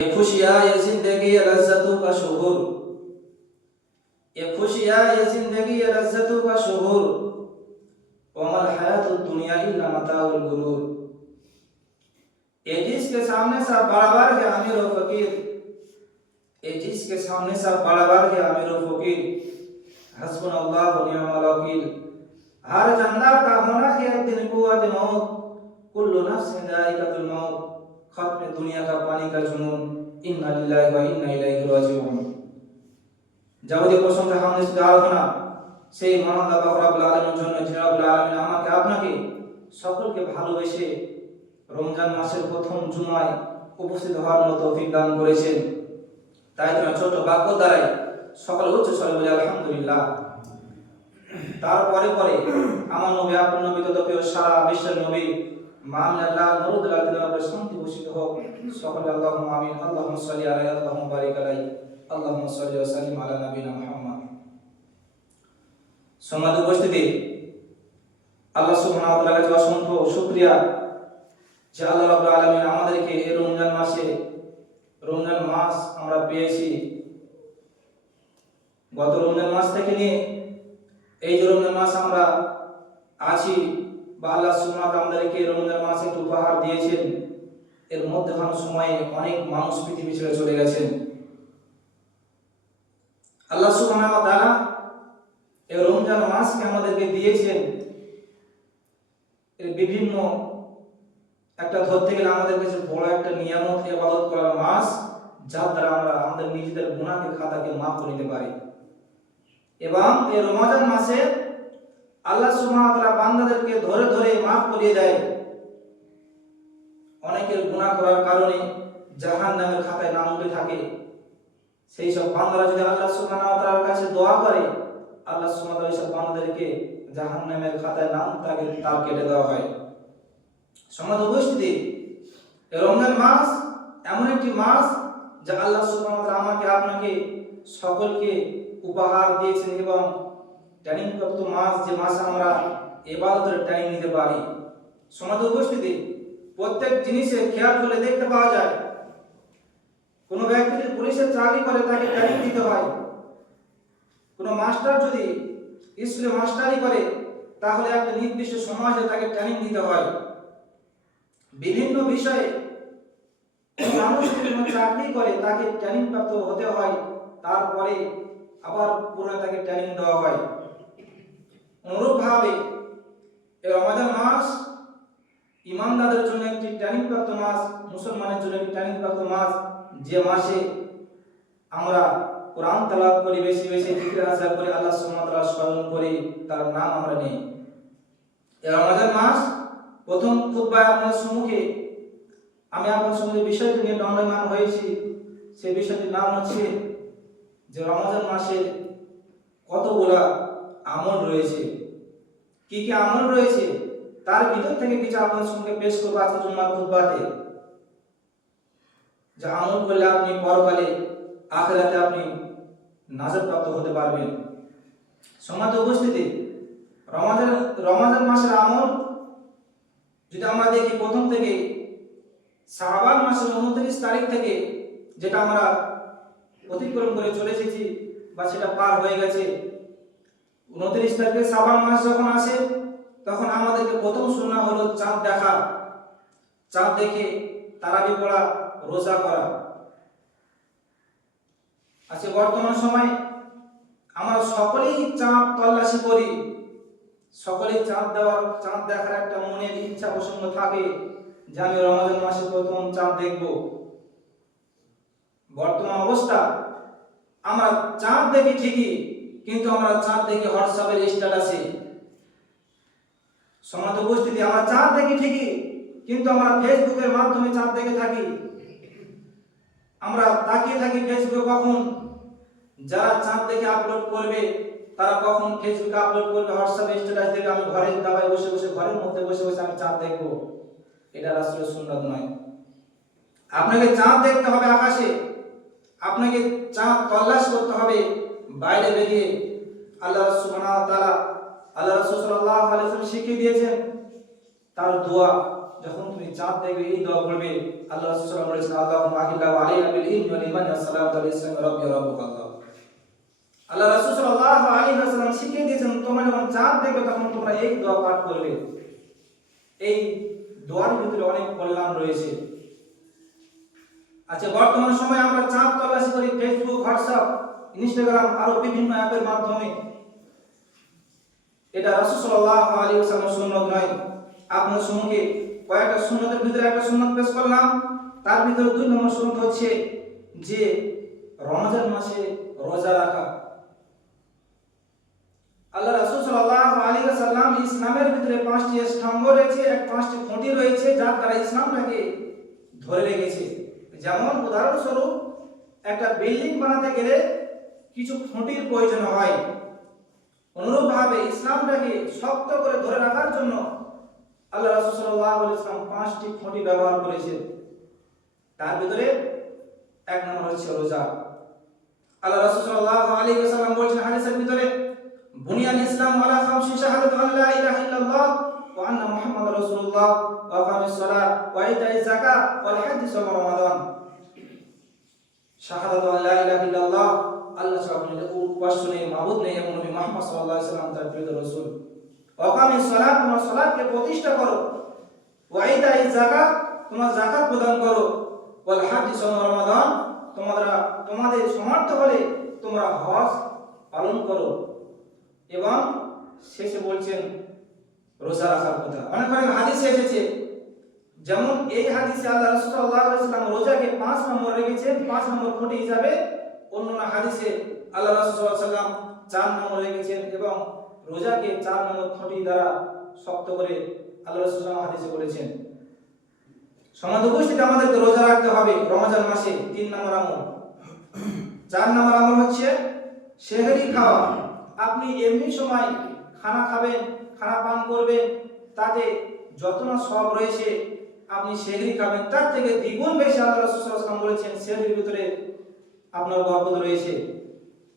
खुशियाँ ये जिंदगी ये लज्जतों का शोर, ये खुशियाँ ये जिंदगी ये लज्जतों का शोर, वमल हयातुद दुनिया इल्ला मताउल गुरूर। ये जिसके सामने सब बराबर है अमीर और फकीर, ये जिसके सामने सब बराबर है अमीर और फकीर, हस्बुनल्लाह व निअमल वकील। हर जानदार का होना है एक दिन कुव्वत मौत, कुल्लु नफ्सिन जाइकातुल मौत, खत्म दुनिया का पानी का जुनून, इन्ना लिल्लाहि व इन्ना इलैहि राजिऊन। যাবতীয় প্রশংসা হামদ ও আরাধনা সেই মহান আল্লাহ রাব্বুল আলামিনের জন্য, যে রাব্বুল আলামিন আমাকে আপনাকে সকলকে ভালোবেসে রমজান মাসের প্রথম জুমায় উপস্থিত হওয়ার মতো তৌফিক দান করেছেন। তাই তো ছোট বাক্য দ্বারাই সকল উচ্চ স্বরে বলি আলহামদুলিল্লাহ। তারপরে পরে আমার নবী আপনার নবী তদপেও সারা বিশ্বের নবী মামিনাল্লাহ নূরুল্লাহ তিলাওয়াতের শান্তি বর্ষিত হোক। সকলে আল্লাহুম্মা আমিন। আল্লাহুম্মা সাল্লি আলাইহি আল্লাহুম্মা বারিক আলাইহি আল্লাহুম্মা সাল্লি ওয়া সাল্লিম আলা নবিনা মুহাম্মদ। সম্মানিত উপস্থিতি, আল্লাহ সুবহানাহু ওয়া তাআলার কাছে অসংখ্য শুকরিয়া যে আল্লাহ রাব্বুল আলামিন আমাদেরকে এই রমজান মাসে, রমজান মাস আমরা পেয়েছি। গত রমজান মাস থেকে নিয়ে এই যে রমজান মাস আমরা আছি, বা আল্লাহ সুবহানাহু ওয়া তাআলা আমাদেরকে রমজান মাসে একটু উপহার দিয়েছেন, এর মধ্যখানে সময়ে অনেক মানুষ পৃথিবী ছেড়ে চলে গেছেন। আল্লাহ সুবহানাহু ওয়া তাআলা এই রমজান মাসকে আমাদেরকে দিয়েছেন, এর বিভিন্ন একটা ধরতে গেলে আমাদের কাছে বড় একটা নিয়ামত, ইবাদত করার মাস, যার দ্বারা আমরা আমাদের নিজেদের গুনাহকে খাতাকে মাফ করে নিতে পারি। এবং এই রমজান মাসে আল্লাহ সুবহানাহু ওয়া তাআলা বান্দাদেরকে ধরে ধরে মাফ করিয়ে দেয়। অনেকের গুনাহ করার কারণে জাহান্নামের খাতায় নাম উঠে থাকে, সেই সব বান্দারা যদি আল্লাহ সুবহানাহু ওয়া তাআলার কাছে দোয়া করে, আল্লাহ সুবহানাহু ওয়া তাআলা সব বান্দাদেরকে জাহান্নামের খাতায় নাম তার কেটে দেওয়া হয়। সম্মানিত উপস্থিতি, রমজান মাস এমন একটি মাস যা আল্লাহ সুবহানাহু ওয়া তাআলা আমাকে আপনাকে সকলকে উপহার দিয়েছেন, এবং ট্রেনিং প্রাপ্ত মাস, যে মাসে আমরা ইবাদতের ট্রেনিং নিতে পারি। সম্মানিত উপস্থিতি, প্রত্যেক জিনিসে খেয়াল করলে দেখতে পাওয়া যায়, কোনো ব্যক্তি যদি পুলিশের চাকরি করে তাকে ট্রেনিং দিতে হয়, কোনো মাস্টার যদি স্কুলে মাস্টারি করে তাহলে একটা নির্দিষ্ট সমাজে তাকে ট্রেনিং দিতে হয়। বিভিন্ন বিষয়ে মানুষ যদি চাকরি করে তাকে ট্রেনিং প্রাপ্ত হতে হয়, তারপরে আবার পুনরায় তাকে ট্রেনিং দেওয়া হয়। অনুরূপভাবে এই রমজান মাস ঈমানদারদের জন্য একটি ট্রেনিং প্রাপ্ত মাস, মুসলমানের জন্য একটি ট্রেনিং প্রাপ্ত মাস, যে মাসে আমরা কোরআন তেলাওয়াত করি, বেশি বেশি জিকির আজকার করি, আল্লাহ সুবহানাহু ওয়া তাআলা স্মরণ করি, তার নাম আমরা নেই। এই রমজান মাস প্রথম খুতবায় আপনার সম্মুখে আমি আপনার সঙ্গে বিষয়টি নিয়ে দণ্ডায়মান হয়েছি। সেই বিষয়টির নাম হচ্ছে যে রমজান মাসের কতগুলা আমল রয়েছে, কি কি আমল রয়েছে, তার ভিতর থেকে কিছু আপনার সঙ্গে পেশ করব আজকে জুমার খুতবাতে। যা আমল করলে আপনি পরকালে আখিরাতে আপনি নাজাত প্রাপ্ত হতে পারবেন। সম্মানিত উপস্থিতি, রমজান মাসের আমল যদি আমরা দেখি, প্রথম থেকে শাবান মাসের 29 তারিখ থেকে, যেটা আমরা অতিক্রম করে চলে এসেছি বা সেটা পার হয়ে গেছে, 29 তারিখে শাবান মাস যখন আসে তখন আমাদেরকে প্রথম সুন্নাহ হলো চাঁদ দেখা, চাঁদ দেখে তারাবি পড়া, রোজা করা। আজকে বর্তমান সময় আমরা সকলেই চাঁদ তল্লাশি করি, সকলেই চাঁদ দেখার একটা মনের ইচ্ছা প্রসন্ন থাকে যে আমি রমজান মাসে প্রথম চাঁদ দেখব। বর্তমান অবস্থা আমরা চাঁদ দেখি ঠিকই, কিন্তু আমরা চাঁদ দেখি হোয়াটসঅ্যাপের স্ট্যাটাসে। সম্মানিত উপস্থিতি, আমরা চাঁদ দেখি ঠিকই, কিন্তু আমরা ফেসবুকের মাধ্যমে চাঁদ দেখে থাকি। আমরা তাকিয়ে থাকি ফেসবুকে কখন যারা চাঁদ দেখে আপলোড করবে, তারা কখন ফেসবুকে আপলোড করবে, হোয়াটসঅ্যাপে স্ট্যাটাস দেবে, আমি ঘরের দাবায় বসে বসে, ঘরের মধ্যে বসে বসে আমি চাঁদ দেখব। এটা রাসূলের সুন্নাত নয়। আপনাকে চাঁদ দেখতে হবে আকাশে, আপনাকে চাঁদ তল্লাশ করতে হবে বাইরে বেরিয়ে। আল্লাহ সুবহানাহু ওয়া তাআলা, আল্লাহ রাসূল সাল্লাল্লাহু আলাইহি ওয়াসাল্লাম শিখিয়ে দিয়েছেন তার দোয়া, যখন তুমি তুমি চাঁদ দেখবে এই দোয়া পড়বে। আল্লাহ রাসূল সাল্লাল্লাহু আলাইহি ওয়াসাল্লাম বলেছেন আল্লাহুম্মা আহিল্লাহু আলাইনা বিল ইলমি ওয়াল ঈমানি ওয়াস-সালামু আলাইহি ওয়া সাল্লাম রাব্বি ওয়া রাব্বুকাল্লাহ। আল্লাহ রাসূল সাল্লাল্লাহু আলাইহি ওয়াসাল্লাম শিখিয়ে দিয়েছেন তোমরা যখন চাঁদ দেখবে তখন তোমরা এই দোয়া পাঠ করবে। এই দোয়ার ভিতরে অনেক কল্যাণ রয়েছে। আচ্ছা, বর্তমান সময়ে আমরা চাঁদ তল্লাশি করি ফেসবুক, হোয়াটসঅ্যাপ, ইনস্টাগ্রাম আরো বিভিন্ন অ্যাপের মাধ্যমে। এটা রাসূল সাল্লাল্লাহু আলাইহি ওয়াসাল্লামের সুন্নাত নয়। আপনার সঙ্গে কয়েকটা সুন্নাতের ভিতরে একটা সুন্নাত পেশ করলাম। তার ভিতরে 2 নম্বর সুন্নাত হচ্ছে যে রমজান মাসে রোজা রাখা। আল্লাহ রাসূল সাল্লাল্লাহু আলাইহি ওয়াসাল্লাম ইসলামের ভিতরে 5টি স্তম্ভ রয়েছে, 5টি খুঁটি রয়েছে যার দ্বারা ইসলামটাকে ধরে রেখেছে। যেমন উদাহরণস্বরূপ একটা বিল্ডিং বানাতে গেলে কিছু খুঁটির প্রয়োজন হয়, অনুরূপভাবে ইসলামটাকে শক্ত করে ধরে রাখার জন্য আল্লাহ রাসূল সাল্লাল্লাহু আলাইহি ওয়াসাল্লাম 5টি খুঁটি ব্যবহার করেছেন। তার ভিতরে 1 নম্বর হচ্ছে রোজা। আল্লাহ রাসূল সাল্লাল্লাহু আলাইহি ওয়াসাল্লাম বলেছেন হাদিসের ভিতরে, বুনিয়াল ইসলাম আলা খামসি শাহাদাতু আল্লা ইলাহা ইল্লাল্লাহ ওয়া আন্না মুহাম্মাদার রাসূলুল্লাহ ওয়া ইকামিস সালাত ওয়া ইতাইজ যাকাত ওয়াল হাজ্জ ওয়া রমাদান। শাহাদাতু আল্লা ইলাহা ইল্লাল্লাহ, আল্লাহ ছাড়া কোনো উপাস্য নেই, মাবুদ নেই এবং নবী মুহাম্মদ সাল্লাল্লাহু আলাইহি ওয়াসাল্লাম তার প্রিয় রাসূল। ওয়া ইকামিস সালাত, তোমরা সালাতকে প্রতিষ্ঠা করো। ওয়া ইতাইজ যাকাত, তোমরা যাকাত প্রদান করো। ওয়াল হাজ্জ ওয়া রমাদান, তোমাদের সামর্থ্য হলে তোমরা হজ পালন করো। এবং শেষে বলছেন রোজা রাখার কথা। অনেক হাদিসে এসেছে, যেমন এই হাদিসে আল্লাহ রাসূল সাল্লাল্লাহু আলাইহি ওয়াসাল্লাম রোজাকে 5 নম্বর রেখেছেন, 5 নম্বর খুঁটি হিসাবে। অন্যান্য হাদিসে আল্লাহ রাসূল সাল্লাল্লাহু আলাইহি ওয়াসাল্লাম 4 নম্বর রেখেছেন এবং রোজাকে 4 নম্বর খুঁটি দ্বারা শক্ত করে আল্লাহ রাসূল সাল্লাল্লাহু আলাইহি ওয়াসাল্লাম হাদিসে বলেছেন। সমাজ উপস্থিতি আমাদেরকে রোজা রাখতে হবে রমজান মাসে। 3 নম্বর আমল। 4 নম্বর আমল হচ্ছে সেহরি খাওয়া। আপনি এমনি সময় খানা খাবেন, খানা পান করবেন, তাতে যত না সব রয়েছে, আপনি সেহরি খাবেন তার থেকে দ্বিগুণ বেশি আল্লাহ রাসূল সাল্লাল্লাহু আলাইহি ওয়াসাল্লাম বলেছেন সেহরির ভিতরে আপনার বরকত রয়েছে।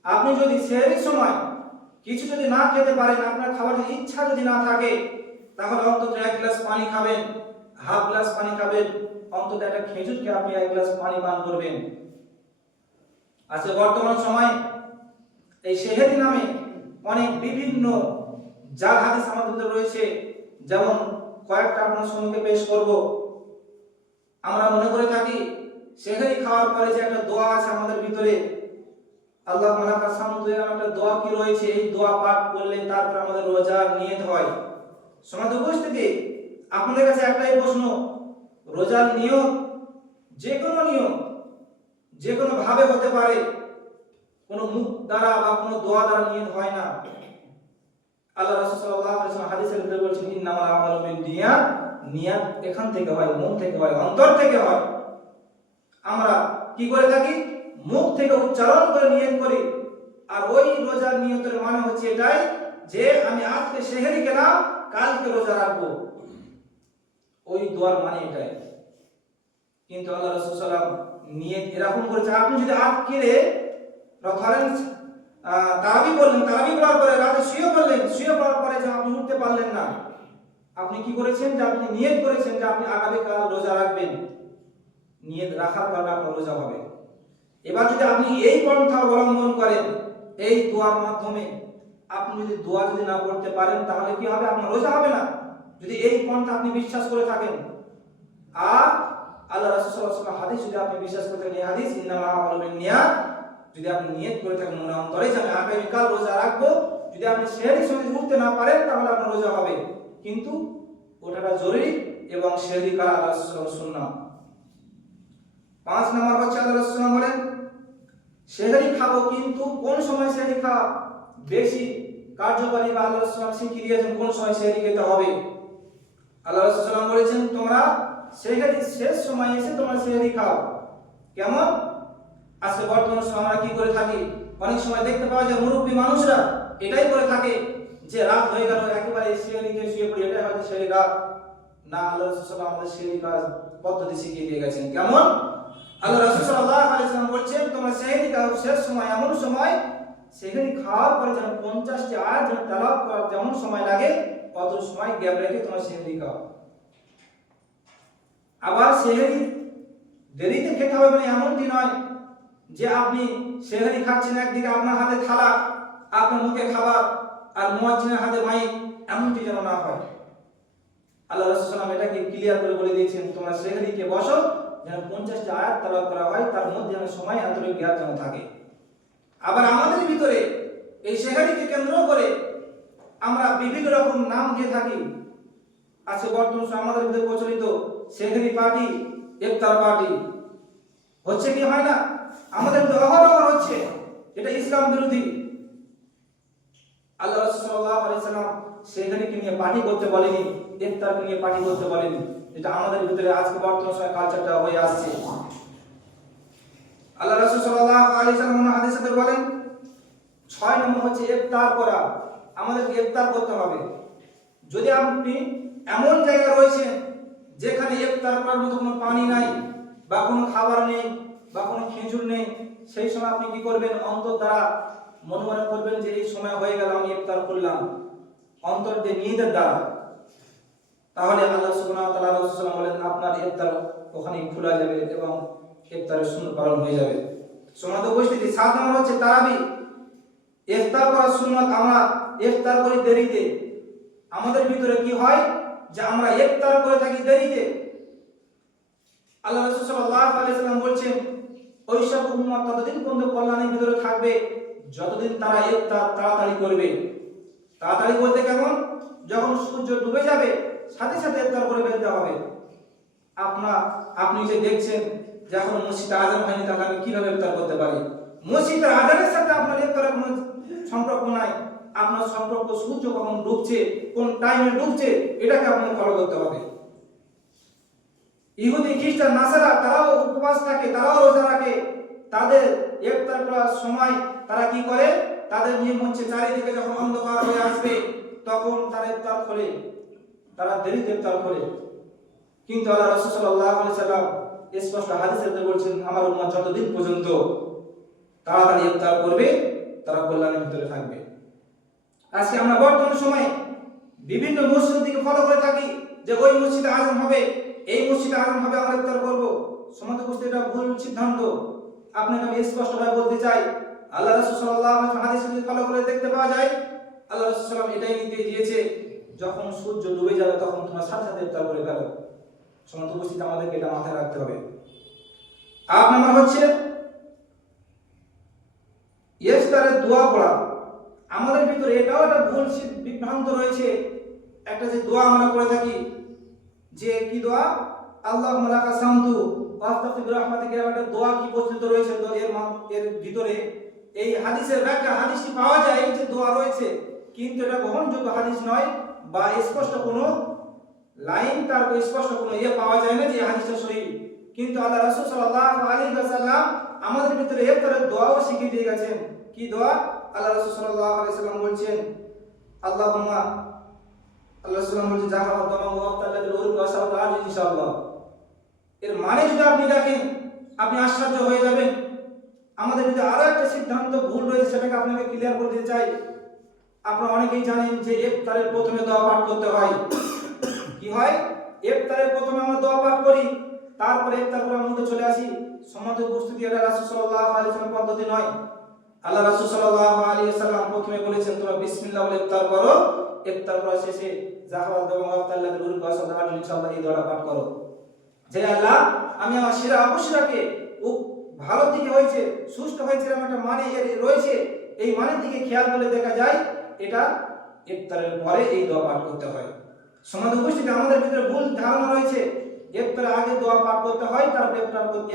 আপনি যদি সেহরির সময় কিছু যদি না খেতে পারেন, আপনার খাবার ইচ্ছা যদি না থাকে, তাহলে অন্তত 1 গ্লাস পানি খাবেন, হাফ গ্লাস পানি খাবেন, অন্তত একটা খেজুরকে আপনি 1 গ্লাস পানি পান করবেন। আজকে বর্তমান সময় এই সেহরি নামে অনেক বিভিন্ন জাল হাদিস আমাদের ভিতরে রয়েছে। যেমন কয়েকটা আপনার সম্মুখে পেশ করব। আমরা মনে করে থাকি সেহরি খাওয়ার পরে যে একটা দোয়া আছে আমাদের ভিতরে, আল্লাহ মালাকা সামুদ্রে একটা দোয়া কি রয়েছে, এই দোয়া পাঠ করলে তারপর আমাদের রোজার নিয়ত হয়। সমাজ উপস্থিতি আপনাদের কাছে একটাই প্রশ্ন, রোজার নিয়ত যে কোনো ভাবে হতে পারে, কোনো মুখ দ্বারা বা কোনো দোয়া দ্বারা নিয়ত হয় না। আল্লাহ রাসূল সাল্লাল্লাহু আলাইহি ওয়াসাল্লাম হাদিসের ভিতরে বলেছেন ইন্নামাল আমালু বিন্নিয়াত, নিয়ত এখান থেকে হয়, মন থেকে হয়, অন্তর থেকে হয়। আমরা কি করে থাকি, মুখ থেকে উচ্চারণ করে নিয়ত করি। আর ওই রোজার নিয়তের মানে হচ্ছে এটাই যে আমি আজকে সেহরি খেলাম, কালকে রোজা রাখবো, ওই দোয়ার মানে এটাই। কিন্তু আল্লাহ রাসূল সাল্লাল্লাহু আলাইহি ওয়াসাল্লাম নিয়ত এরকম করেছে, আপনি যদি আজ খেলে ধরেন তারাবি পড়লেন, তারাবি পড়ার পরে রাতে শুয়ে পড়ার পরে যে আপনি উঠতে পারলেন না, আপনি কি করেছেন যে আপনি নিয়ত করেছেন যে আপনি আগামীকাল রোজা রাখবেন। নিয়ত রাখার কারণে আপনার রোজা হবে। এবার যদি আপনি এই পন্থা অবলম্বন করেন, এই দোয়ার মাধ্যমে আপনি যদি দোয়া যদি না পড়তে পারেন, তাহলে কি হবে, আপনার রোজা হবে না। যদি এই পন্থা আপনি বিশ্বাস করে থাকেন, আর আল্লাহ রাসূল সাল্লাল্লাহু আলাইহি ওয়াসাল্লাম হাদিস যদি আপনি বিশ্বাস করে থাকেন, এই হাদিস ইন্নামাল আমালু বিন্নিয়াত, যদি আপনি নিয়ত করে থাকেন মনে অন্তরে যে আমি আগামীকাল রোজা রাখবো, যদি আপনি সেহরির সময় উঠতে না পারেন তাহলে আপনার রোজা হবে। কিন্তু ওটাটা জরুরি এবং সেহরি করা আল্লাহ রাসূল সাল্লাল্লাহু আলাইহি ওয়াসাল্লাম সুন্নাহ। 5 নম্বর হচ্ছে আল্লাহ রাসূল সাল্লাল্লাহু আলাইহি ওয়াসাল্লাম বলেন সেহরি খাবো, কিন্তু কোন সময় সেহরি খাওয়া বেশি কার্যকরী বা আল্লাহ রাসূল সাল্লাল্লাহু আলাইহি ওয়াসাল্লাম শিখিয়ে দিয়েছেন কোন সময় সেহরি খেতে হবে। আল্লাহ রাসূল সাল্লাল্লাহু আলাইহি ওয়াসাল্লাম বলেছেন তোমরা সেহরি শেষ সময় এসে তোমরা সেহরি খাও। কেমন? আজকে বর্তমান সময় আমরা কি করে থাকি, অনেক সময় দেখতে পাওয়া যায় মুরব্বী মানুষরা এটাই করে থাকে যে রাত হয়ে গেল একেবারে সেহরি খেয়ে শুয়ে পড়ি, এটাই হয়তো সেহরি রাত না। আল্লাহ রাসূল সাল্লাল্লাহু আলাইহি ওয়াসাল্লাম আমাদের সেহরি কাজ পদ্ধতি শিখিয়ে দিয়ে গেছেন। কেমন? আল্লাহ রাসূল সাল্লাল্লাহু আলাইহি ওয়াসাল্লাম বলছেন তোমরা সেহরি খাও শেষ সময়, এমন সময় সেহরি খাওয়ার পরে যেন 50টি আয়াত যেন তেলাওয়াত করার যেমন সময় লাগে, অত সময় গ্যাপ রেখে তোমরা সেহরি খাও। আবার সেহরি দেরিতে খেতে হবে মানে এমনটি নয় যে আপনি সেহরি খাচ্ছেন, একদিকে আপনার হাতে থালা, আপনার মুখে খাবার, আর মুয়াজ্জিনের হাতে মাইক, এমনটি যেন না হয়। আল্লাহ রাসূল সাল্লাল্লাহু আলাইহি ওয়াসাল্লাম এটাকে ক্লিয়ার করে বলে দিয়েছেন, তোমরা সেহরিকে বসো, যেন 50টি আয়াত তেলাওয়াত করা হয়, তার মধ্যে যেন সময় এতটুকু গ্যাপ যেন থাকে। আবার আমাদের ভিতরে এই সেহরিকে কেন্দ্র করে আমরা বিভিন্ন রকম নাম দিয়ে থাকি। আছে বর্তমান সময় আমাদের ভিতরে প্রচলিত সেহরি পার্টি, ইফতার পার্টি হচ্ছে কি হয় না? আমাদের ভিতরে অহরহ হচ্ছে, এটা ইসলাম বিরোধী। আল্লাহ রাসূল সাল্লাল্লাহু আলাইহি ওয়াসাল্লাম সেহরিকে নিয়ে পার্টি করতে বলেনি, ইফতারকে নিয়ে পার্টি করতে বলেনি। এটা আমাদের ভিতরে আজকে বর্তমান সময় কালচারটা হয়ে আসছে। আল্লাহ রাসূল সাল্লাল্লাহু আলাইহি ওয়াসাল্লাম হাদিসে বলেন 6 নম্বর হচ্ছে ইফতার করা। আমাদের ইফতার করতে হবে। যদি আপনি এমন জায়গায় রয়েছেন যেখানে ইফতার করার মতো কোনো পানি নাই, বা কোনো খাবার নেই, বা কোনো খেজুর নেই, সেই সময় আপনি কি করবেন? অন্তর দ্বারা মনে মনে করবেন যে এই সময় হয়ে গেল, আমি ইফতার করলাম, অন্তর দিয়ে নিয়তের দ্বারা। তাহলে আল্লাহ সুবহানাহু ওয়া তাআলা রাসূল সাল্লাল্লাহু আলাইহি ওয়াসাল্লাম বলেন আপনার ইফতার ওখানে খোলা যাবে এবং ইফতারের সুন্নাত পালন হয়ে যাবে। সুন্নাত উপস্থিতি 7 নম্বর হচ্ছে তারাবি। ইফতার করার সুন্নাত, আমরা ইফতার করি দেরিতে। আমাদের ভিতরে কি হয় যে আমরা ইফতার করে থাকি দেরিতে। আল্লাহ রাসূল সাল্লাল্লাহু আলাইহি ওয়াসাল্লাম বলেন ওই সব উম্মত ততদিন পর্যন্ত কল্যাণের ভিতরে থাকবে যতদিন তারা ইফতার তাড়াতাড়ি করবে। তাড়াতাড়ি বলতে কেমন? যখন সূর্য ডুবে যাবে সাথে সাথে ইফতার করে ফেলতে হবে। আপনি যে দেখছেন যে এখন মসজিদে আযান হয়নি, তাহলে আমি কিভাবে ইফতার করতে পারি? মসজিদের আযানের সাথে আপনার ইফতারের কোনো সম্পর্ক নাই। আপনার সম্পর্ক সূর্য কখন ডুবছে, কোন টাইমে ডুবছে, এটাকে আপনাকে ফলো করতে হবে। ইহুদি, খ্রিস্টান, নাসারা তারাও উপবাস থাকে, তারাও রোজা রাখে। তাদের ইফতার করার সময় তারা কি করে? তাদের নিয়ম হচ্ছে চারিদিকে যখন অন্ধকার হয়ে আসবে তখন তারা ইফতার করে, তারা দেরিতে ইফতার করে। কিন্তু আল্লাহ রাসূল সাল্লাল্লাহু আলাইহি ওয়াসাল্লাম স্পষ্ট হাদিসে বলেছেন আমার উম্মত যতদিন পর্যন্ত তাড়াতাড়ি ইফতার করবে তারা কল্যাণের ভিতরে থাকবে। আজকে আমরা বর্তমান সময়ে বিভিন্ন মসজিদের দিকে ফলো করে থাকি যে ওই মসজিদে আযান হবে, এই মসজিদে আযান হবে, আমরা ইফতার করব। সমাজ বুঝতে এটা ভুল সিদ্ধান্ত। আপনাকে আমি স্পষ্টভাবে বলতে চাই, আল্লাহ রাসূল সাল্লাল্লাহু আলাইহি ওয়াসাল্লাম হাদিসে ফলো করে দেখতে পাওয়া যায়, আল্লাহ রাসূল সাল্লাল্লাহু আলাইহি ওয়াসাল্লাম এটাই নির্দেশ দিয়েছে, যখন সূর্য ডুবে যাবে তখন তোমরা সাথে সাথে ইফতার করে ফেলো। সমাজ উপস্থিত আমাদেরকে এটা মাথায় রাখতে হবে। 8 নম্বর হচ্ছে ইফতারের দোয়া পড়া। আমাদের ভিতরে এটাও একটা ভুল বিভ্রান্ত রয়েছে। একটা যে দোয়া আমরা পড়ে থাকি, যে কি দোয়া? আল্লাহুম্মা লাকা সামতু ওয়া আস্তাগফিরু বিরহমাতিকা, একটা দোয়া কি প্রচলিত রয়েছে। তো এর ভিতরে এই হাদিসের ব্যাখ্যা, হাদিসটি পাওয়া যায় যে দোয়া রয়েছে, কিন্তু এটা গ্রহণযোগ্য হাদিস নয়, বা স্পষ্ট কোনো লাইন, তার স্পষ্ট কোনো পাওয়া যায় না যে হাদিসটা সহিহ। কিন্তু আল্লাহ রাসূল সাল্লাল্লাহু আলাইহি ওয়াসাল্লাম আমাদের ভিতরে ইফতারের দোয়াও শিখিয়ে দিয়ে গেছেন। কি দোয়া? আল্লাহ রাসূল সাল্লাল্লাহু আলাইহি ওয়াসাল্লাম বলেন আল্লাহুম্মা, আল্লাহ সাল্লাম বলেন জাহাবা দামা ওয়াক্তাল্লাযিল উরুক ওয়া সাওতা আজ ইনশাআল্লাহ। এর মানে যদি আপনি দেখেন আপনি আশ্চর্য হয়ে যাবেন। আমাদের ভিতরে আরো একটা সিদ্ধান্ত ভুল রয়েছে, সেটাকে আপনাকে ক্লিয়ার করে দিতে চাই। আপনারা অনেকেই জানেন যে ইফতারের প্রথমে দোয়া পাঠ করতে হয়। কি হয়? ইফতারের প্রথমে আমরা দোয়া পাঠ করি, তারপরে ইফতার করার মধ্যে চলে আসি। সমাজ উপস্থিতি, এটা রাসূল সাল্লাল্লাহু আলাইহি ওয়াসাল্লাম পদ্ধতি নয়। আল্লাহ রাসূল সাল্লাল্লাহু আলাইহি ওয়াসাল্লাম প্রথমে বলেছেন তোমরা বিসমিল্লাহ বলে ইফতার করো, ইফতার করার শেষে জাহাওয়া দাওয়া ওয়াক্তাল্লাযিল উরুক ওয়া সাওতা আজ ইনশাআল্লাহ এই দোয়াটা পাঠ করো, যে আল্লাহ আমি আমার শিরা অবশ্যরাকে ভালো দিকে হয়েছে, সুস্থ হয়েছে, এরকম একটা মানে রয়েছে। এই মানের দিকে খেয়াল করলে দেখা যায় এটা ইফতারের পরে এই দোয়া পাঠ করতে হয়। সমাজ উপস্থিতি আমাদের ভিতরে ভুল ধারণা রয়েছে, ইফতারের আগে দোয়া পাঠ করতে হয়, তারপর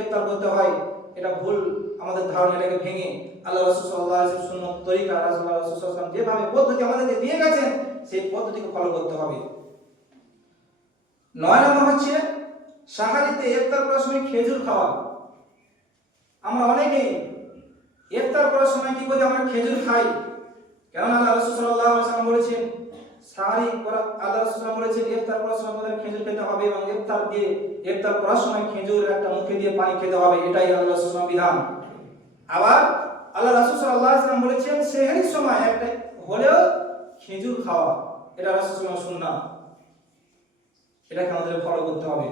ইফতার করতে হয়। এটা ভুল আমাদের ধারণা, এটাকে ভেঙে আল্লাহ রাসূল সাল্লাল্লাহু আলাইহি ওয়াসাল্লাম সুন্নাত তরিকা, রাসূলুল্লাহ সাল্লাল্লাহু আলাইহি ওয়াসাল্লাম যেভাবে পদ্ধতি আমাদেরকে দিয়ে গেছেন সেই পদ্ধতিকে ফলো করতে হবে। 9 নম্বর হচ্ছে সাহারিতে ইফতার করার সময় খেজুর খাওয়া। আমরা অনেকেই ইফতার করার সময় কি করি? আমরা খেজুর খাই। কারণ আল্লাহ রাসূল সাল্লাল্লাহু আলাইহি ওয়াসাল্লাম বলেছেন সাহারি করা, আল্লাহ রাসূল সাল্লাল্লাহু আলাইহি ওয়াসাল্লাম বলেছেন ইফতার করার সময় আমাদের খেজুর খেতে হবে, এবং ইফতার করার সময় খেজুর একটা মুখে দিয়ে পানি খেতে হবে, এটাই আল্লাহ রাসূল সাল্লাল্লাহু আলাইহি ওয়াসাল্লাম বিধান। আবার আল্লাহ রাসূল সাল্লাল্লাহু আলাইহি ওয়াসাল্লাম বলেছেন সেহরির সময় একটা হলেও খেজুর খাওয়া, এটা রাসূল সাল্লাল্লাহু আলাইহি ওয়াসাল্লাম সুন্নাহ, এটাকে আমাদের ফলো করতে হবে।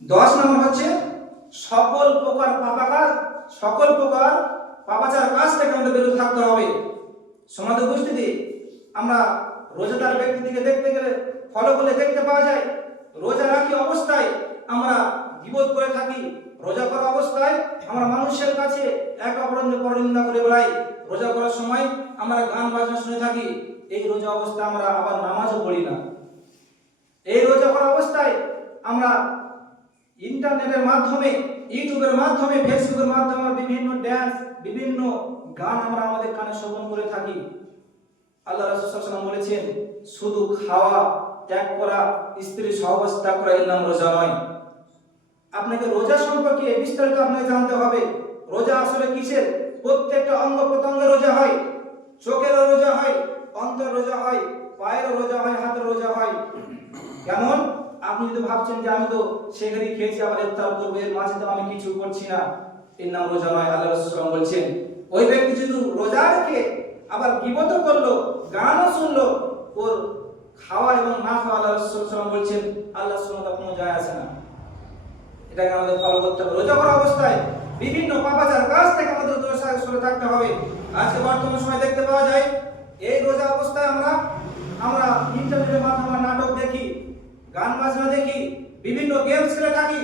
10 নম্বর হচ্ছে সকল প্রকার পাপাচার কাজ থেকে আমাদের বিরত থাকতে হবে। সমাজ উপস্থিতি, আমরা রোজাদার ব্যক্তিকে দেখতে গেলে ফলো করলে দেখতে পাওয়া যায় রোজা রাখি অবস্থায় আমরা গীবত করে থাকি, রোজা করা অবস্থায় আমরা মানুষের কাছে এক অপরাধ পরনিন্দা করে বেড়াই, রোজা করার সময় আমরা গান বাজনা শুনে থাকি। এই রোজা অবস্থায় আমরা আবার নামাজও পড়ি না। এই রোজা করা অবস্থায় আমরা ইন্টারনেটের মাধ্যমে, ইউটিউবের মাধ্যমে, ফেসবুকের মাধ্যমে বিভিন্ন ড্যান্স, বিভিন্ন গান আমরা আমাদের কানে শ্রবণ করে থাকি। আল্লাহ রাসূল সাল্লাল্লাহু আলাইহি ওয়াসাল্লাম বলেছেন, শুধু খাওয়া ত্যাগ করা, স্ত্রী সহবাস ত্যাগ করা এর নাম রোজা নয়। আপনাকে রোজা সম্পর্কে বিস্তারিত আপনাকে জানতে হবে। রোজা আসলে কিসের? প্রত্যেকটা অঙ্গ প্রত্যঙ্গের রোজা হয়। চোখেরও রোজা হয়, অন্তর রোজা হয়, পায়েরও রোজা হয়, হাতের রোজা হয়। কেমন? আপনি যদি ভাবছেন যে আমি তো সেখানে খেয়েছি আবার ইফতার করবো, এর মাঝে তো আমি কিছু করছি না, এর নাম রোজা নয়। আল্লাহ রাসূল সাল্লাল্লাহু আলাইহি ওয়াসাল্লাম বলছেন, ওই ব্যক্তি যদি রোজা রেখে আবার গীবত করলো, গানও শুনলো, ওর খাওয়া এবং না খাওয়া আল্লাহ রাসূল সাল্লাল্লাহু আলাইহি ওয়াসাল্লাম বলছেন আল্লাহর সঙ্গে কোনো যায় আসে না। এটাকে আমাদের ফলো করতে হবে। রোজা করা অবস্থায় বিভিন্ন পাপাচার কাজ থেকে আমাদের দূরে সরে থাকতে হবে। আজকে বর্তমান সময় দেখতে পাওয়া যায় এই রোজা অবস্থায় আমরা ইন্টারনেটের মাধ্যমে নাটক দেখি, গান বাজনা দেখি, বিভিন্ন গেমস খেলে থাকি।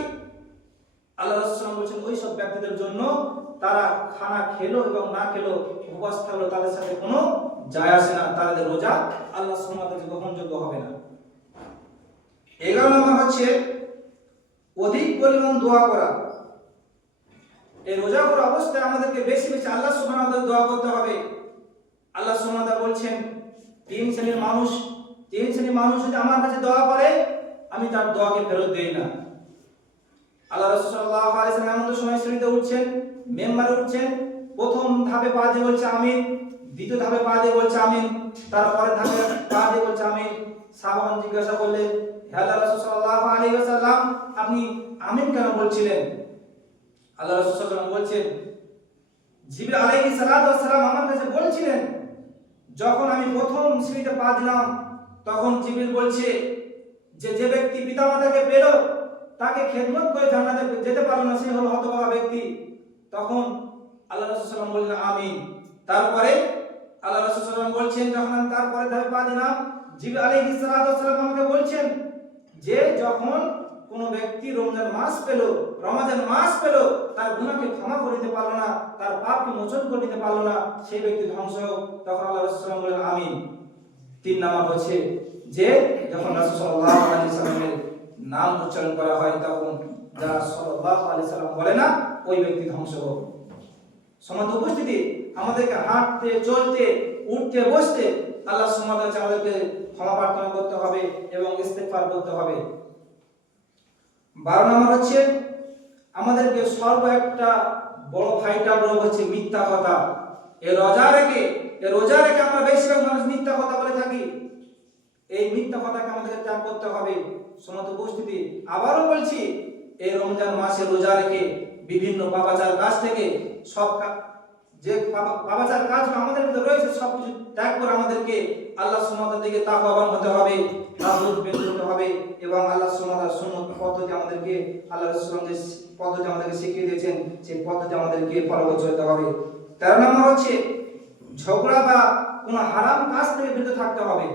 আল্লাহ রাসূল সাল্লাল্লাহু আলাইহি ওয়াসাল্লাম বলেছেন ওই সব ব্যক্তিদের জন্য, তারা খানা খেলো এবং না খেলো, উপবাস থাকলো, তাদের সাথে কোনো যায় আসে না, তাদের রোজা আল্লাহ সুবহানাহু ওয়া তাআলা গ্রহণযোগ্য হবে না। 11 নম্বর হচ্ছে অধিক পরিমাণ দোয়া করা। এই রোজা করা অবস্থায় আমাদেরকে বেশি বেশি আল্লাহ সুবহানাহু ওয়া তাআলা দোয়া করতে হবে। আল্লাহ সুবহানাহু ওয়া তাআলা বলছেন, তিন শ্রেণীর মানুষ যদি আমার কাছে দোয়া করে আমি তার দোয়াকে ফেরত দেই না। আল্লাহ রাসূল সাল্লাল্লাহু আলাইহি ওয়াসাল্লাম এমন সময় শ্রেণীতে উঠছেন, মেম্বারে উঠছেন, প্রথম ধাপে পা দিয়ে বলছে আমিন, দ্বিতীয় ধাপে পা দিয়ে বলছে আমিন, তারপরে ধাপে পা দিয়ে বলছে আমিন। সাহাবাগণ জিজ্ঞাসা করলেন, হে আল্লাহ রাসূল সাল্লাল্লাহু আলাইহি ওয়াসাল্লাম, আপনি আমিন কেন বলছিলেন? আল্লাহ রাসূল সাল্লাল্লাহু আলাইহি ওয়াসাল্লাম বলছেন, জিবরিল আলাইহিস সালাতু ওয়াস সালাম আমার কাছে বলছিলেন, যখন আমি প্রথম শ্রেণীতে পা দিলাম তখন জিবরিল বলছে যে ব্যক্তি পিতামাতাকে পেল তাকে খেদমত করে জান্নাতে যেতে পারলো না, সে হলো হতভাগা ব্যক্তি। তখন আল্লাহ রাসূল সাল্লাল্লাহু আলাইহি ওয়াসাল্লাম বললেন আমিন। তারপরে আল্লাহ রাসূল সাল্লাল্লাহু আলাইহি ওয়াসাল্লাম বলছেন, যখন আমি তারপরে ধাপে পা দিলাম, জিবরিল আলাইহিস সালাতু ওয়াস সালাম আমাকে বলছেন যে যখন কোন ব্যক্তি রমজান মাস পেল, তার গুনাহকে ক্ষমা করে দিতে পারলো না, তার পাপকে মোচন করে দিতে পারলো না, সেই ব্যক্তি ধ্বংস হোক। তখন আল্লাহ রাসূল সাল্লাল্লাহু আলাইহি ওয়াসাল্লাম বললেন আমিন। 3 নাম্বার হচ্ছে যে যখন রাসূল সাল্লাল্লাহু আলাইহি ওয়াসাল্লামের নাম উচ্চারণ করা হয় তখন যারা সাল্লাল্লাহু আলাইহি ওয়াসাল্লাম বলে না, ওই ব্যক্তি ধ্বংস হোক। সমাজ উপস্থিতি, আমাদেরকে হাঁটতে, চলতে, উঠতে, বসতে আল্লাহ সুবহানাহু ওয়া তাআলা আমাদেরকে ক্ষমা প্রার্থনা করতে হবে এবং ইস্তেগফার করতে হবে। 12 নম্বর হচ্ছে আমাদেরকে একটা বড় ভাইটাল রোগ হচ্ছে মিথ্যা কথা। এই রোজা রেখে আমরা বেশিরভাগ মানুষ মিথ্যা কথা বলে থাকি। এই মিথ্যা কথাকে আমাদেরকে ত্যাগ করতে হবে। সমাজ উপস্থিতি, আবারও বলছি, এই রমজান মাসে রোজা রেখে বিভিন্ন পাপাচার কাজ থেকে যে পাপাচার কাজ আমাদের ভিতরে রয়েছে সবকিছু ত্যাগ করে আমাদেরকে আল্লাহ সুবহানাহু ওয়া তাআলার দিকে তাকওয়াবান হতে হবে, তাওহীদ পেশ করতে হবে এবং আল্লাহ সুবহানাহু ওয়া তাআলার সুন্নাত পদ্ধতি আমাদেরকে, আল্লাহ রাসূল যে পদ্ধতি আমাদেরকে শিখিয়ে দিয়েছেন সেই পদ্ধতি আমাদেরকে ফলো করে চলতে হবে। 13 নম্বর হচ্ছে ঝগড়া বা কোনো হারাম কাজ থেকে বিরত থাকতে হবে।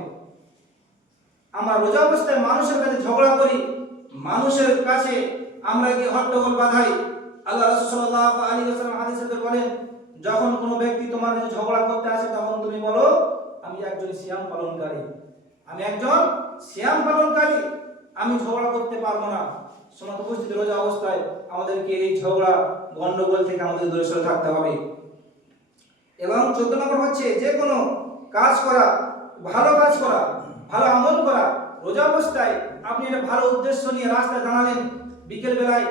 আমরা রোজা অবস্থায় মানুষের কাছে ঝগড়া করি, মানুষের কাছে আমরা গিয়ে হট্টগোল বাঁধাই। আল্লাহ রাসূল সাল্লাল্লাহু আলাইহি ওয়াসাল্লাম হাদিসে বলেন, যখন কোনো ব্যক্তি তোমার কাছে ঝগড়া করতে আসে তখন তুমি বলো আমি একজন সিয়াম পালনকারী, আমি ঝগড়া করতে পারবো না। সমাজ উপস্থিত, রোজা অবস্থায় আমাদেরকে এই ঝগড়া গন্ডগোল থেকে আমাদের দূরে সরে থাকতে হবে। এবং 14 নম্বর হচ্ছে যে কোনো কাজ করা, ভালো কাজ করা, ভালো আমল করা। রোজা অবস্থায় আপনি একটা ভালো উদ্দেশ্য নিয়ে রাস্তায় দাঁড়ালেন, বিকেল বেলায়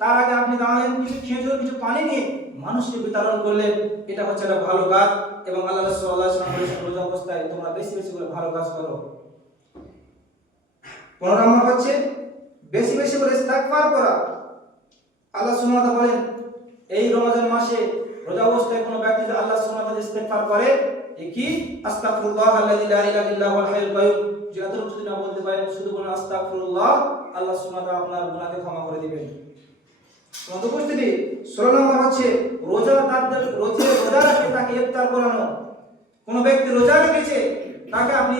তার আগে আপনি দাঁড়ালেন, কিছু খেজুর, কিছু পানি নিয়ে মানুষকে বিতরণ করলেন, এটা হচ্ছে একটা ভালো কাজ। এবং আল্লাহ রাসূল সাল্লাল্লাহু আলাইহি ওয়াসাল্লাম বলেছেন রোজা অবস্থায় তোমরা বেশি বেশি করে ভালো কাজ করো। 15 নম্বর হচ্ছে বেশি বেশি করে ইস্তেগফার করা। আল্লাহ সুবহানাহু ওয়া তাআলা বলেন এই রমজান মাসে রোজা অবস্থায় কোনো ব্যক্তি যদি আল্লাহ সুবহানাহু ওয়া তাআলা ইস্তেগফার করে, কি আস্তাগফিরুল্লাহ আল্লাযী লা ইলাহা ইল্লা হুয়াল হাইয়ুল কাইয়্যুম, যতটুকু যদি না বলতে পারেন শুধু বলুন আস্তাগফিরুল্লাহ আল্লাহ সুবহানাহু ওয়া তাআলা আপনার গুনাহকে ক্ষমা করে দিবেন। তোমাদের উপস্থিতি 16 নম্বর হচ্ছে রোজা রাখে তাকে ইফতার করানো। কোন ব্যক্তি রোজা রেখেছে তাকে আপনি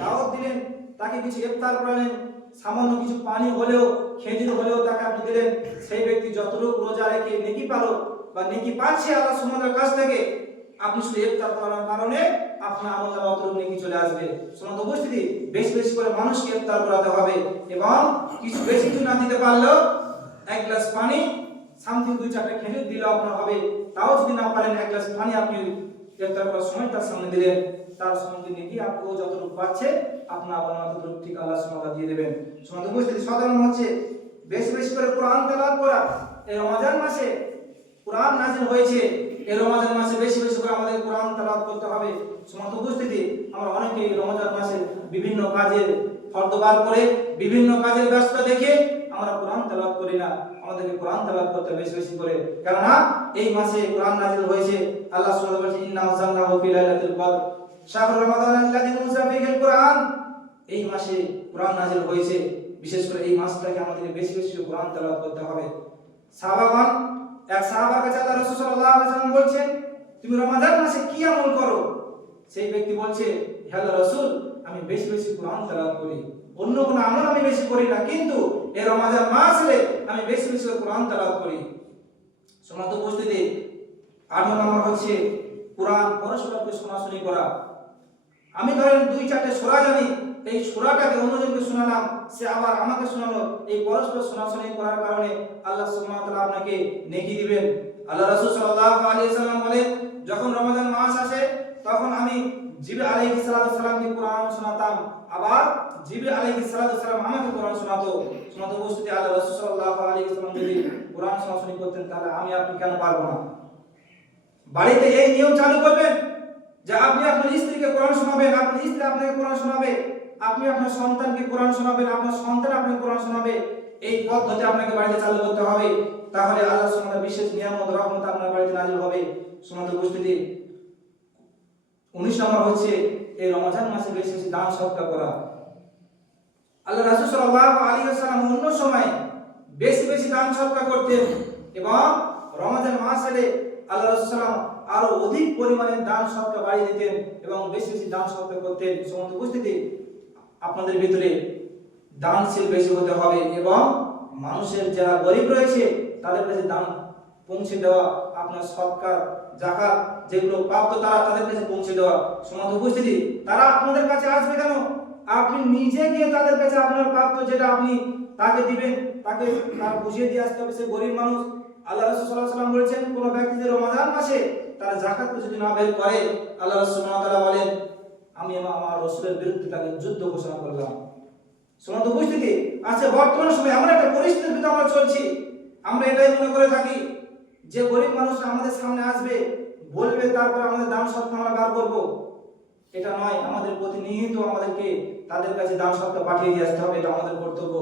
দাওয়াত দিলেন, তাকে কিছু ইফতার করালেন, সামান্য কিছু পানি হলেও খেজুর হলেও তাকে আপনি দিলেন, সেই ব্যক্তি যতটুকু রোজা রেখে নেকি পালো বা নেকি পাচ্ছে আল্লাহ সুবহানাহু ওয়া তাআলার কাছ থেকে, আপনি শুধু ইফতার করার কারণে আপনার আমলনামায় অতটুকু নেকি চলে আসবে। সমাজ উপস্থিতি বেশি বেশি করে মানুষকে ইফতার করাতে হবে এবং কিছু বেশি কিছু না দিতে পারলেও এক গ্লাস পানি, সামথিং 2-4টা খেজুর দিলেও আপনার হবে। তাও যদি না পারেন এক গ্লাস পানি আপনি ইফতার করার সময় তার সামনে দিলেন, তার সঙ্গে নেকি আপনিও যতটুকু পাচ্ছে আপনার আমলনামা ততটুকু ঠিক আল্লাহ সুবহানাহু ওয়া তাআলা দিয়ে দেবেন। সমাজ উপস্থিতি 17 নম্বর হচ্ছে বেশি বেশি করে কোরআন তেলাওয়াত করা। এই রমজান মাসে কোরআন নাযিল হয়েছে, এই রমজান মাসে বেশি বেশি করে আমাদের কোরআন তেলাওয়াত করতে হবে। সমাজ উপস্থিতি আমরা অনেকেই রমজান মাসে বিভিন্ন কাজে ফরদ বার করে বিভিন্ন কাজের ব্যস্ততা দেখে আমরা কোরআন তেলাওয়াত করি না। আমাদেরকে কোরআন তেলাওয়াত করতে বেশি বেশি করে, কারণ এই মাসে কোরআন নাযিল হয়েছে। আল্লাহ সুবহানাহু ওয়া তাআলা বলেছেন ইন্না আনজালনাহু ফি লাইলাতুল কদর শাহরু রমাদানাল্লাযী উনজিলা ফীহিল কুরআন। এই মাসে কোরআন নাযিল হয়েছে, বিশেষ করে এই মাসটাকে আমাদেরকে বেশি বেশি কোরআন তেলাওয়াত করতে হবে। সাহাবাগণ, এক সাহাবার কাছে আল্লাহ রাসূল সাল্লাল্লাহু আলাইহি ওয়াসাল্লাম বলছেন, তুমি রমজান মাসে কি আমল করো? সেই ব্যক্তি বলছে, হে আল্লাহর রাসূল, আমি বেশি বেশি কোরআন তেলাওয়াত করি, অন্য কোনো আমল আমি বেশি করি না, কিন্তু এই রমজান মাস এলে আমি বেশি বেশি কোরআন তেলাওয়াত করি। সমাজ উপস্থিতি 8 নম্বর হচ্ছে কোরআন পরস্পরকে শোনাশুনি করা। আমি ধরেন 2-4টে সূরা জানি, এই সূরাটাকে অন্যজনকে শোনালাম, সে আবার আমাকে শোনালো, এই পরস্পর শোনাশুনি করার কারণে আল্লাহ সুবহানাহু ওয়া তাআলা আপনাকে নেকি দিবেন। আল্লাহ রাসূল সাল্লাল্লাহু আলাইহি ওয়াসাল্লাম বলেন, যখন রমজান মাস আসে তখন আমি জিবরিল আলাইহিস সালামকে কোরআন শোনাতাম, আবার জিবরিল আলাইহিস সালাম আমাকে কোরআন শোনাতো। শোনাতে উপস্থিতি আল্লাহ রাসূল সাল্লাল্লাহু আলাইহি ওয়াসাল্লাম যদি কোরআন শোনাশুনি করতেন, তাহলে আমি আপনি কেন পারবো না? বাড়িতে এই নিয়ম চালু করবেন যে আপনি আপনার স্ত্রীকে কোরআন শোনাবেন, আপনার স্ত্রী আপনাকে কোরআন শোনাবে, আপনি আপনার সন্তানকে কোরআন শোনাবেন, আপনার সন্তান আপনাকে কোরআন শোনাবে। এই পদ্ধতি আপনাকে বাড়িতে চালু করতে হবে, তাহলে আল্লাহ সুবহানাহু ওয়া তাআলার বিশেষ নিয়ামত রহমত আপনার বাড়িতে নাযিল হবে। সমাজ উপস্থিতি 19 নম্বর হচ্ছে এই রমজান মাসে বেশি বেশি দান সদকা করা। আল্লাহ রাসূল সাল্লাল্লাহু আলাইহি ওয়াসাল্লাম অন্য সময় বেশি বেশি দান সদকা করতেন এবং রমজান মাস এলে আল্লাহ রাসূল সাল্লাল্লাহু আরো অধিক পরিমাণে দান সদকা বাড়িয়ে দিতেন এবং বেশি বেশি দান সদকা করতেন। সমাজ উপস্থিতি আপনাদের ভিতরে দানশীল বেশি হতে হবে এবং মানুষের যারা গরিব রয়েছে তাদের কাছে দান পৌঁছে দেওয়া, আপনার সদকা যাকাত যেগুলো প্রাপ্ত তাদের কাছে পৌঁছে দেওয়া। সমাজ উপস্থিতি তারা আপনাদের কাছে আসবে কেন? আপনি নিজে গিয়ে তাদের কাছে আপনার প্রাপ্ত যেটা আপনি তাকে দিবেন, তাকে তার বুঝিয়ে দিয়ে আসতে হবে, সে গরিব মানুষ। আল্লাহ রাসূল সাল্লাল্লাহু আলাইহি ওয়াসাল্লাম বলেছেন, কোন ব্যক্তি যে রমজান মাসে তার যাকাত যদি না বের করে, আল্লাহ রাসূল সাল্লাল্লাহু আলাইহি ওয়াসাল্লাম বলেন, আমি আমার রাসূলের বিরুদ্ধে তাকে যুদ্ধ ঘোষণা করলাম। সমাজ উপস্থিতি আছে বর্তমান সময়ে এমন একটা পরিস্থিতির ভিতরে আমরা চলছি, আমরা এটাই মনে করে থাকি যে গরিব মানুষ আমাদের সামনে আসবে, বলবে, তারপর আমাদের দান সদকা আমরা বার করব। এটা নয়, আমাদের প্রতিনিয়ত আমাদেরকে তাদের কাছে দান সদকা পাঠিয়ে দিয়ে আসতে হবে, এটা আমাদের কর্তব্য।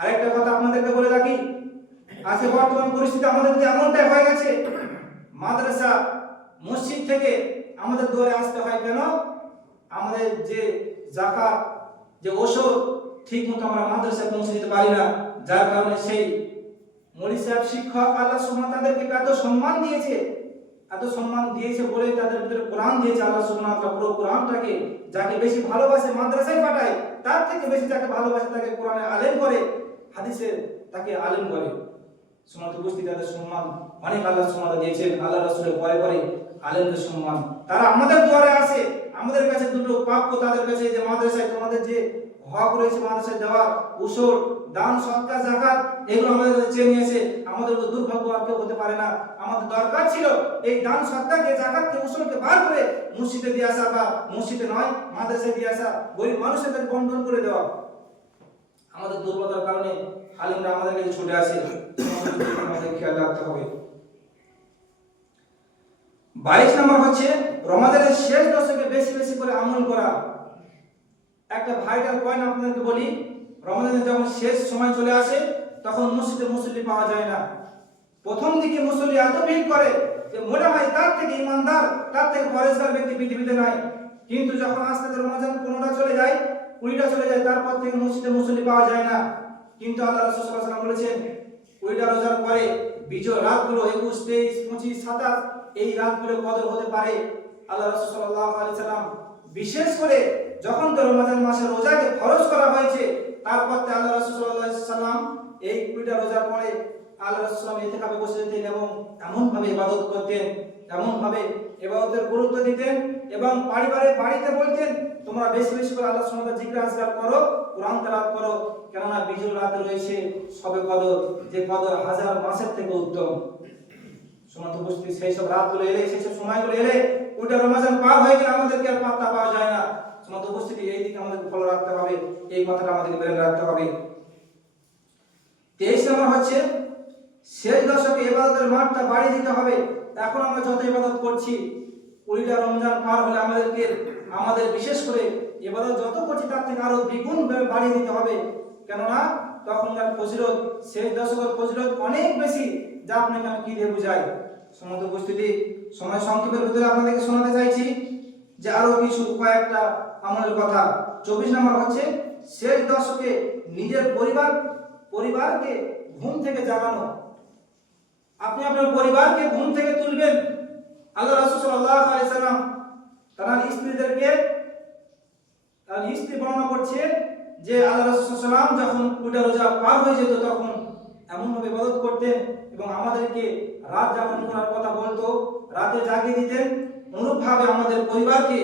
আরেকটা কথা আপনাদেরকে বলে রাখি, আজকে বর্তমান পরিস্থিতি আমাদের এমনটাই হয়ে গেছে, মাদ্রাসা মসজিদ থেকে আমাদের দুয়ারে আসতে হয় কেন? আমাদের যে যাকাত, যে ওষুধ ঠিক মতো আমরা মাদ্রাসায় পৌঁছে দিতে পারি না, যার কারণে সেই মৌলভী সাহেব শিক্ষক আল্লাহ সুবহানাহু তাদেরকে এত সম্মান দিয়েছে বলে তাদের ভিতরে কোরআন দিয়েছে। আল্লাহ সুবহানাহু ওয়া তাআলা পুরো কোরআনটাকে যাকে বেশি ভালোবাসে মাদ্রাসায় পাঠায়, তার থেকে বেশি যাকে ভালোবাসে তাকে কোরআনে আলেম করে, হাদিসে তাকে আলেম করে। সমাজ উপস্থিতি তাদের সম্মান অনেক আল্লাহ সুবহানাহু ওয়া তাআলা দিয়েছেন। আল্লাহ রাসূলের পরে পরে আলেমদের সম্মান, তারা আমাদের দুয়ারে আসে, আমাদের কাছে দুটো প্রাপ্য তাদের কাছে, যে মাদ্রাসায় তোমাদের যে হক রয়েছে মাদ্রাসায় দেওয়া, উসুল, দান, সদকা, যাকাত, এগুলো আমাদের কাছে চেয়ে নিয়েছে। আমাদের তো দুর্ভাগ্য আর কেউ হতে পারে না। আমাদের দরকার ছিল এই দান, সদকাকে, যাকাতকে, উসুলকে বার করে মসজিদে দিয়ে আসা, বা মসজিদে নয় মাদ্রাসায় দিয়ে আসা, গরিব মানুষের কাছে বন্টন করে দেওয়া। আমাদের দুর্বলতার কারণে আলেমরা আমাদের কাছে ছুটে আসে, আমাদের খেয়াল রাখতে হবে। 22 নম্বর হচ্ছে রমাদানের শেষ দশকে বেশি বেশি করে আমল করা। একটা ভাইটাল পয়েন্ট আপনাদেরকে বলি, রমাদানের যখন শেষ সময় চলে আসে তখন মসজিদে মুসল্লি পাওয়া যায় না। প্রথম দিকে মুসল্লি এত ভিড় করে যে মনে হয় তার থেকে ইমানদার, তার থেকে পরেশগার ব্যক্তি পৃথিবীতে নাই। কিন্তু যখন আস্তে আস্তে রমজান 15টা চলে যায়, 20টা চলে যায়, তারপর থেকে মসজিদে মুসল্লি পাওয়া যায় না। কিন্তু আল্লাহ রাসূল সাল্লাল্লাহু আলাইহি ওয়াসাল্লাম বলেছেন ওইটা রোজার পরে বিজয় রাতগুলো 21, 23, 25, 27 এই রাতগুলো কদর হতে পারে। আল্লাহ রাসূল সাল্লাল্লাহু আলাইহি ওয়াসাল্লাম বিশেষ করে যখন তো রমজান মাসে রোজাকে ফরজ করা হয়েছে তারপর আল্লাহ রাসূল সাল্লাল্লাহু আলাইহি ওয়াসাল্লাম এই 20টা রোজার পরে আল্লাহ রাসূল সাল্লাল্লাহু আলাইহি ওয়াসাল্লাম ইতিকাফে বসে যেতেন এবং এমন ভাবে ইবাদত করতেন, এমন ভাবে ইবাদতের গুরুত্ব দিতেন এবং বাড়িতে বলতেন তোমরা বেশি বেশি করে আল্লাহ সুবহানাহু ওয়া তাআলা জিকির আজকার করো, কোরআন তেলাওয়াত করো, কেননা বিজয় রাত রয়েছে সবে কদর, যে কদর হাজার মাসের থেকে উত্তম। সময় উপস্থিত সেই সব রাতগুলো এলে, সেই সব সময়গুলো এলে ওইটা রমজান পার হয়ে গেলে আমাদেরকে আর পাত্তা পাওয়া যায় না। সময় উপস্থিতি এই দিকে আমাদেরকে ফলো রাখতে হবে, এই কথাটা আমাদেরকে ব্রেনে রাখতে হবে। 23 নম্বর হচ্ছে শেষ দশকে ইবাদতের মাত্রা বাড়িয়ে দিতে হবে। এখন আমরা যত ইবাদত করছি ওইটা রমজান পার হলে আমাদের বিশেষ করে ইবাদত যত করছি তার থেকে আরো দ্বিগুণ বাড়িয়ে দিতে হবে, কেননা তখনকার ফজিলত, শেষ দশকের ফজিলত অনেক বেশি, যা আপনাকে আমি কি দিয়ে বুঝাই। সমস্ত উপস্থিতি সময় সংক্ষেপের ভিতরে আপনাদেরকে শোনাতে চাইছি যে আরো কিছু কয়েকটা আমলের কথা। 24 নম্বর হচ্ছে শেষ দশকে নিজের পরিবারকে ঘুম থেকে জাগানো। আপনি আপনার পরিবারকে ঘুম থেকে তুলবেন। আল্লাহ রাসূল সাল্লাল্লাহু আলাইহি সাল্লাম তার স্ত্রী বর্ণনা করছে যে আল্লাহ রাসূল সাল্লাল্লাহু আলাইহি সাল্লাম যখন পুরা রোজা পার হয়ে যেত তখন এমন ভাবে ইবাদত করতেন এবং আমাদেরকে রাত জাগরণ করার কথা বলতো, রাতে জাগিয়ে দিতেন। অনুরূপ ভাবে আমাদের পরিবারকে,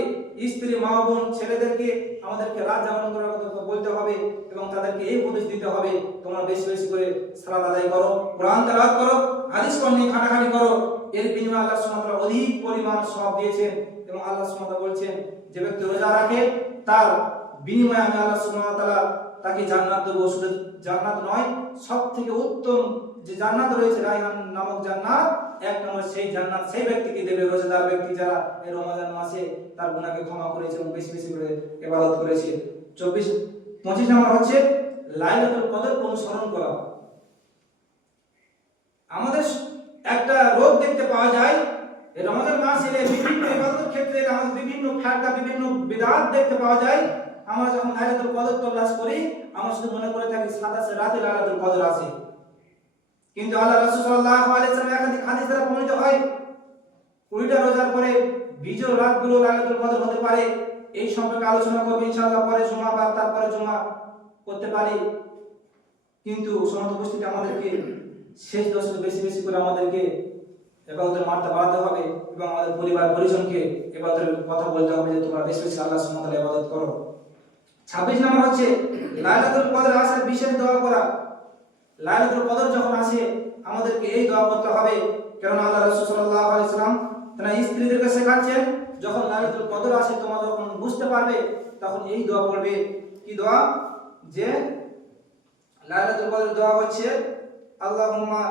স্ত্রী, মা, বোন, ছেলেদেরকে আমাদেরকে রাত জাগরণ করার কথা বলতে হবে এবং তাদেরকে এই উপদেশ দিতে হবে তোমরা বেশি বেশি করে সালাত আদায় করো, কোরআন তেলাওয়াত করো, হাদিস পড়ে খাটাখাটি করো। এর বিনিময়ে আল্লাহ সুবহানাহু ওয়া তাআলা অধিক পরিমাণ সওয়াব দিয়েছেন এবং আল্লাহ সুবহানাহু ওয়া তাআলা বলছেন যে ব্যক্তি রোজা রাখে তার বিনিময়ে আমি আল্লাহ সুবহানাহু ওয়া তাআলা তাকে জান্নাত দেব। শুধু জান্নাত নয়, সবথেকে উত্তম যে জান্নাত রয়েছে রায়হান নামক জান্নাত, এক নম্বর সেই জান্নাত সেই ব্যক্তিকে দেবে রোজাদার ব্যক্তি যারা এই রমজান মাসে তার গুনাহকে ক্ষমা করেছে এবং বেশি বেশি করে ইবাদত করেছে। 25 নম্বর হচ্ছে লাইলাতুল কদর অনুসরণ করা। আমাদের একটা রোগ দেখতে পাওয়া যায় এই রমজান মাস এলে বিভিন্ন ইবাদতের ক্ষেত্রে আমাদের বিভিন্ন ফিরকা, বিভিন্ন বিদআত দেখতে পাওয়া যায়। আমরা যখন লাইলাতুল কদর তলাশ করি আমরা শুধু মনে করে থাকি সাদা রাতে লাইলাতুল কদর আছে, কিন্তু আল্লাহ রাসূল সাল্লাল্লাহু আলাইহি ওয়াসাল্লাম একাধিক হাদিস দ্বারা প্রমাণিত হয় 20টা রোজার পরে বিজয় রাতগুলো লাইলাতুল কদর হতে পারে। এই সম্পর্কে আলোচনা করব ইনশাআল্লাহ পরে জুমা বা তারপরে জুমা করতে পারি। কিন্তু সমস্ত উপস্থিতি আমাদেরকে শেষ দশকে বেশি বেশি করে আমাদেরকে ইবাদতের মাত্রা বাড়াতে হবে এবং আমাদের পরিবার পরিজনকে ইবাদতের কথা বলতে হবে যে তোমরা বেশি বেশি আল্লাহ সুবহানাহু ওয়া তাআলা ইবাদত করো। 26 নম্বর হচ্ছে লাইলাতুল কদর আসার বিশেষ দোয়া করা। লাইলাতুল কদর যখন আসে আমাদেরকে এই দোয়া করতে হবে, কারণ আল্লাহ রাসূল সাল্লাল্লাহু আলাইহি ওয়াসাল্লাম তার স্ত্রীদেরকে শেখাচ্ছেন যখন লাইলাতুল কদর আসে তোমরা যখন বুঝতে পারবে তখন এই দোয়া পড়বে। কি দোয়া? যে লাইলাতুল কদর দোয়া হচ্ছে আল্লাহুম্মা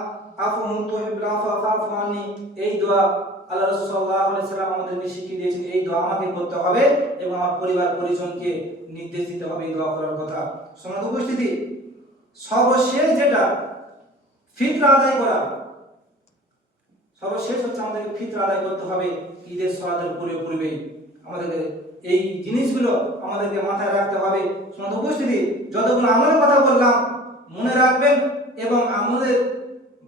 আফুন তুহিব্বুল আফওয়া ফা'ফু আননি। এই দোয়া আল্লাহ রাসূল সাল্লাল্লাহু আলাইহি ওয়াসাল্লাম আমাদেরকে শিখিয়ে দিয়েছেন। এই দোয়া আমাকে করতে হবে এবং আমার পরিবার পরিজনকে নির্দেশ দিতে হবে এই দোয়া করার কথা। সম্মানিত উপস্থিতি, সর্বশেষ যেটা ফিতরা আদায় করা, সর্বশেষ হচ্ছে আমাদেরকে ফিতরা আদায় করতে হবে ঈদের সালাতের পূর্বে। আমাদেরকে এই জিনিসগুলো আমাদেরকে মাথায় রাখতে হবে। সম্মানিত উপস্থিতি, যতগুলো আমলের কথা বললাম মনে রাখবেন এবং আমলের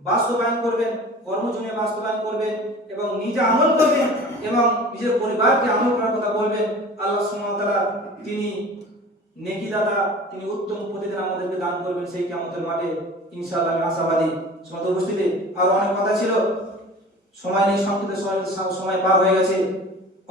বাস্তবায়ন করবেন, কর্মজীবনে বাস্তবায়ন করবেন এবং নিজে আমল করবেন এবং নিজের পরিবারকে আমল করার কথা বলবেন। আল্লাহ সুবহানাহু ওয়া তাআলা তিনি নেকি দাতা, তিনি উত্তম প্রতিদান আমাদেরকে দান করবেন সেই কিয়ামতের মাঠে ইনশাআল্লাহ। আমি আশাবাদী। সমস্ত উপস্থিতি আর অনেক কথা ছিল, সময় নেই, সংক্ষিপ্ত সময় পার হয়ে গেছে।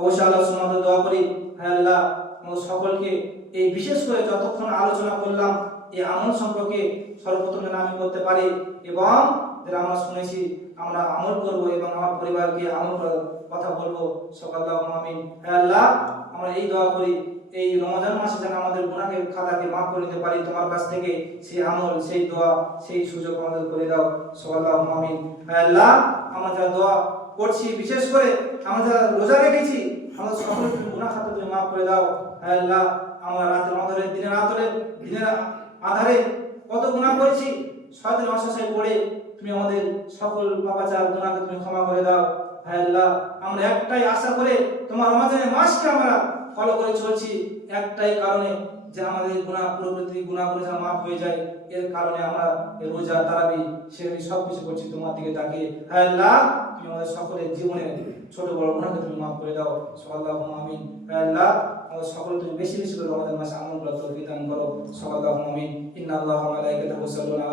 অবশ্যই আল্লাহ সুবহানাহু ওয়া তাআলা দোয়া করি, হে আল্লাহ আমাদের সকলকে এই বিশেষ করে যতক্ষণ আলোচনা করলাম এই আমল সম্পর্কে সর্বপ্রথমে আমি করতে পারি এবং যারা আমরা শুনেছি আমরা আমল করব এবং আমার পরিবারকে আমল করার কথা বলবো। সকল্লাহুম্মা আমিন। হে আল্লাহ আমরা এই দোয়া করি এই রমজান মাসে যেন আমাদের গুনাহের খাতাকে মাফ করে নিতে পারি তোমার কাছ থেকে, সেই আমল, সেই দোয়া, সেই সুযোগ আমাদের করে দাও। সকল্লাহুম্মা আমিন। হে আল্লাহ আমরা যারা দোয়া করছি, বিশেষ করে আমরা যারা রোজা রেখেছি আমাদের সকল গুনাহ খাতা তুমি মাফ করে দাও। হে আল্লাহ আমরা রাতের আধারে দিনের আধারে কত গুনাহ করেছি, শয়তানের অসহায় পড়ে তুমি আমাদের সকল পাপাচার গুনাহকে তুমি ক্ষমা করে দাও। হে আল্লাহ আমরা একটাই আশা করে তোমার রমজানের মাসকে আমরা ফলো করে চলছি, একটাই কারণে যে আমাদের গুনাহ পুরোপুরি গুনাহগুলো যেন মাফ হয়ে যায়। এর কারণে আমরা এই রোজা তারাবি সেগুলি সব কিছু করছি তোমার দিকে তাকিয়ে। হায় আল্লাহ, তুমি আমাদের সকলের জীবনে ছোট বড় গুনাহকে তুমি মাফ করে দাও। আল্লাহুম্মা আমিন। হায় আল্লাহ, আমাদের সকলে তুমি বেশি বেশি করে রমাদান মাসে আমল করার তৌফিক দান করো। আল্লাহুম্মা আমিন। ইন্নাল্লাহা ওয়া মালাইকাতাহু ইউসাল্লুনা